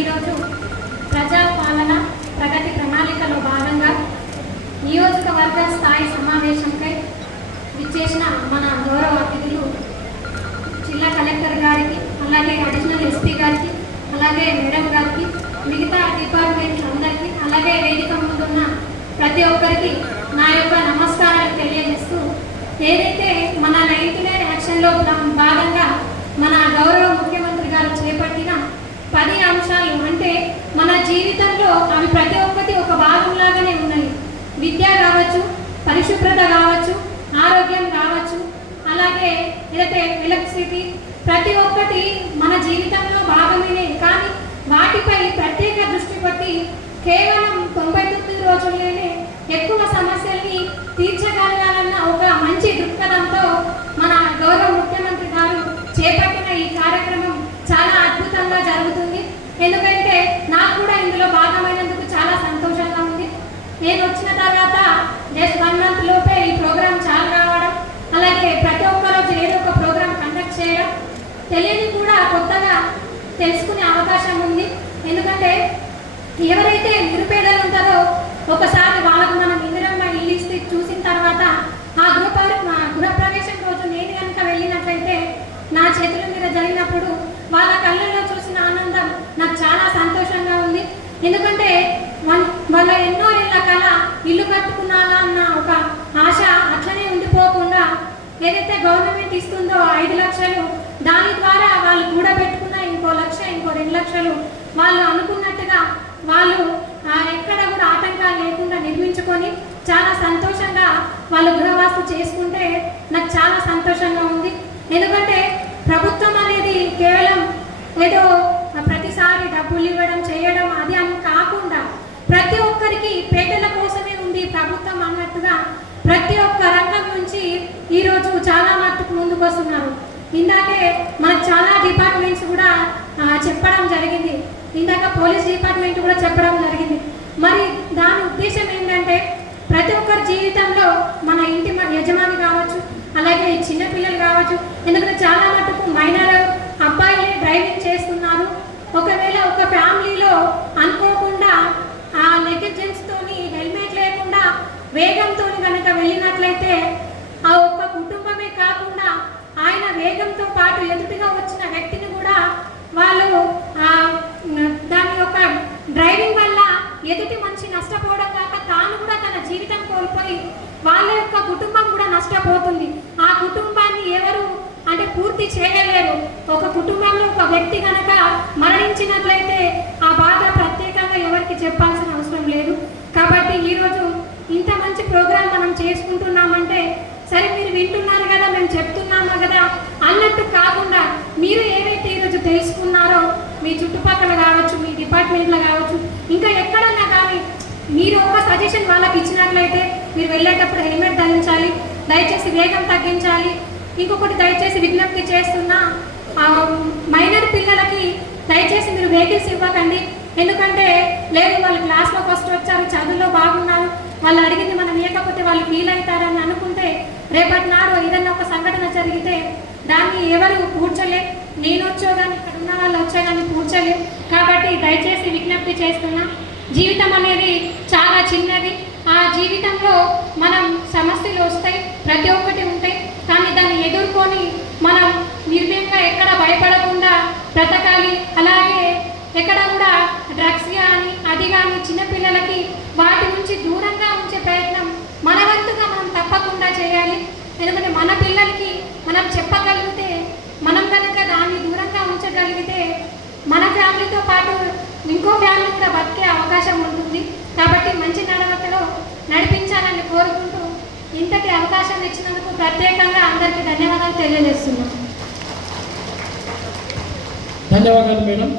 ఈరోజు ప్రజాపాలన ప్రగతి ప్రణాళికలో భాగంగా నియోజకవర్గ స్థాయి సమావేశంపై విచ్చేసిన మన గౌరవ అతిథులు జిల్లా కలెక్టర్ గారికి, అలాగే అడిషనల్ ఎస్పీ గారికి, అలాగే మేడం గారికి, మిగతా డిపార్ట్మెంట్ అందరికీ, అలాగే వేదిక ముందున్న ప్రతి ఒక్కరికి నా యొక్క నమస్కారాలు తెలియజేస్తూ, ఏదైతే మన 99 యాక్షన్లో భాగంగా మన గౌరవ ముఖ్యమంత్రి గారు చేపట్టిన 10 అంశాలు, అంటే మన జీవితంలో అవి ప్రతి ఒక్కటి ఒక భాగంలాగానే ఉన్నాయి. విద్య కావచ్చు, పరిశుభ్రత కావచ్చు, ఆరోగ్యం కావచ్చు, అలాగే ఏదైతే ఎలక్ట్రిసిటీ, ప్రతి ఒక్కటి మన జీవితంలో భాగమే. కానీ వాటిపై ప్రత్యేక దృష్టి పెట్టి కేవలం 99 రోజుల్లోనే ఎక్కువ సమస్యల్ని తీర్చగలగాలన్న ఒక మంచి దృక్పథంతో మన గౌరవ ముఖ్యమంత్రి గారు చేపట్టిన ఈ కార్యక్రమం చాలా అద్భుతంగా జరుగుతుంది. ఎందుకంటే నాకు కూడా ఇందులో భాగమైనందుకు చాలా సంతోషంగా ఉంది. నేను వచ్చిన తర్వాత జస్ట్ 1 మంత్ లోపే ఈ ప్రోగ్రాం చాలా రావడం, అలాగే ప్రతి ఒక్క రోజు ఏదో ఒక ప్రోగ్రాం కండక్ట్ చేయడం, తెలియని కూడా కొత్తగా తెలుసుకునే అవకాశం ఉంది. ఎందుకంటే ఎవరైతే నిరుపేదలు ఉంటారో ఒకసారి వాళ్ళకు మనం ఇందిరమ్మ ఇల్లు ఇస్తే చూసిన తర్వాత ఆ గృహప్రవేశం రోజు నేను కనుక వెళ్ళినట్లయితే నా చేతుల మీద జరిగినప్పుడు వాళ్ళ కళ్ళల్లో చూసిన ఆనందం నాకు చాలా సంతోషంగా ఉంది. ఎందుకంటే వాళ్ళ ఎన్నో ఏళ్ళ కళ ఇల్లు కట్టుకున్నాగా అన్న ఒక ఆశ అట్లనే ఉండిపోకుండా ఏదైతే గవర్నమెంట్ ఇస్తుందో 5 లక్షలు, దాని ద్వారా వాళ్ళు కూడబెట్టుకున్న ఇంకో 1 లక్ష, ఇంకో 2 లక్షలు వాళ్ళు అనుకున్నట్టుగా వాళ్ళు ఎక్కడ కూడా ఆటంకాలు లేకుండా నిర్మించుకొని చాలా సంతోషంగా వాళ్ళు గృహవాసం చేసుకుంటే నాకు చాలా సంతోషంగా ఉంది. ఎందుకంటే ప్రభుత్వం అనేది కేవలం ఏదో ప్రతిసారి డబ్బులు ఇవ్వడం చేయడం అది అని కాకుండా ప్రతి ఒక్కరికి పేదల కోసమే ఉంది ప్రభుత్వం అన్నట్టుగా ప్రతి ఒక్క రంగం నుంచి ఈరోజు చాలా మట్టుకు ముందుకు వస్తున్నారు. ఇందాకే మనకు చాలా డిపార్ట్మెంట్స్ కూడా చెప్పడం జరిగింది. ఇందాక పోలీస్ డిపార్ట్మెంట్ కూడా చెప్పడం జరిగింది. మరి దాని ఉద్దేశం ఏంటంటే ప్రతి ఒక్కరి జీవితంలో మన ఇంటి యజమాని కావచ్చు, అలాగే చిన్నపిల్లలు కావచ్చు, ఎందుకంటే చాలా మటుకు మైనర్ అబ్బాయిలే డ్రైవింగ్ చేస్తున్నారు. ఒకవేళ ఒక ఫ్యామిలీలో అనుకోకుండా ఆ నెగ్లిజెన్స్తోని హెల్మెట్ లేకుండా వేగంతో కనుక వెళ్ళినట్లయితే ఆ ఒక్క కుటుంబమే కాకుండా ఆయన వేగంతో పాటు ఎదుటిగా వచ్చిన వ్యక్తిని కూడా వాళ్ళు దాని యొక్క డ్రైవింగ్ వల్ల ఎదుటి మనిషి నష్టపోవడం కాక తాను కూడా తన జీవితం కోల్పోయి వాళ్ళ యొక్క కుటుంబం కూడా నష్టపోతుంది. ఆ కుటుంబాన్ని ఎవరు అంటే పూర్తి చేయలేరు. ఒక కుటుంబంలో ఒక వ్యక్తి కనుక మరణించినట్లయితే ఆ బాధ ప్రత్యేకంగా ఎవరికి చెప్పాల్సిన అవసరం లేదు. కాబట్టి ఈరోజు ఇంత మంచి ప్రోగ్రాం మనం చేసుకుంటున్నామంటే సరే మీరు వింటున్నారు కదా, మేము చెప్తున్నాము కదా అన్నట్టు కాకుండా మీరు ఏవైతే ఈరోజు తెలుసుకున్నారో మీ చుట్టుపక్కల కావచ్చు, మీ డిపార్ట్మెంట్లో కావచ్చు, ఇంకా ఎక్కడన్నా కానీ మీరు ఒక సజెషన్ వాళ్ళకి ఇచ్చినట్లయితే మీరు వెళ్ళేటప్పుడు హెల్మెట్ ధరించాలి, దయచేసి వేగం తగ్గించాలి. ఇంకొకటి దయచేసి విజ్ఞప్తి చేస్తున్నా, మైనర్ పిల్లలకి దయచేసి మీరు వెహికల్స్ ఇవ్వకండి. ఎందుకంటే లేదు వాళ్ళు క్లాస్లో ఫస్ట్ వచ్చారు, చదువులో బాగున్నారు, వాళ్ళు అడిగింది మనం ఇవ్వకపోతే వాళ్ళు ఫీల్ అవుతారని అనుకుంటే రేపటి నాడు ఏదన్నా ఒక సంఘటన జరిగితే దాన్ని ఎవరు పూడ్చలే. నేను వచ్చో కానీ ఇక్కడ ఉన్న వాళ్ళు వచ్చో కానీ పూడ్చలే. కాబట్టి దయచేసి విజ్ఞప్తి చేస్తున్నా, జీవితం అనేది చాలా చిన్నది. ఆ జీవితంలో మనం సమస్యలు వస్తాయి, ప్రతి ఒక్కటి ఉంటాయి. కానీ దాన్ని ఎదుర్కొని మనం నిర్భయంగా ఎక్కడ భయపడకుండా బ్రతకాలి. అలాగే ఎక్కడ కూడా డ్రగ్స్ కానీ అది కానీ చిన్నపిల్లలకి వాటి నుంచి దూరంగా ఉంచే ప్రయత్నం మన వంతుగా మనం తప్పకుండా చేయాలి. ఎందుకంటే మన పిల్లలకి మనం చెప్పగలిగితే, మనం కనుక దాన్ని దూరంగా ఉంచగలిగితే మన ఫ్యామిలీతో పాటు ఇంకో ఫ్యామిలీ కూడా బతికే అవకాశం ఉంటుంది. కాబట్టి మంచి నడవడికలో నడిపించాలని కోరుకుంటూ ఇంతటి అవకాశం ఇచ్చినందుకు ప్రత్యేకంగా అందరికీ ధన్యవాదాలు తెలియజేస్తున్నాను. ధన్యవాదాలు మేడం.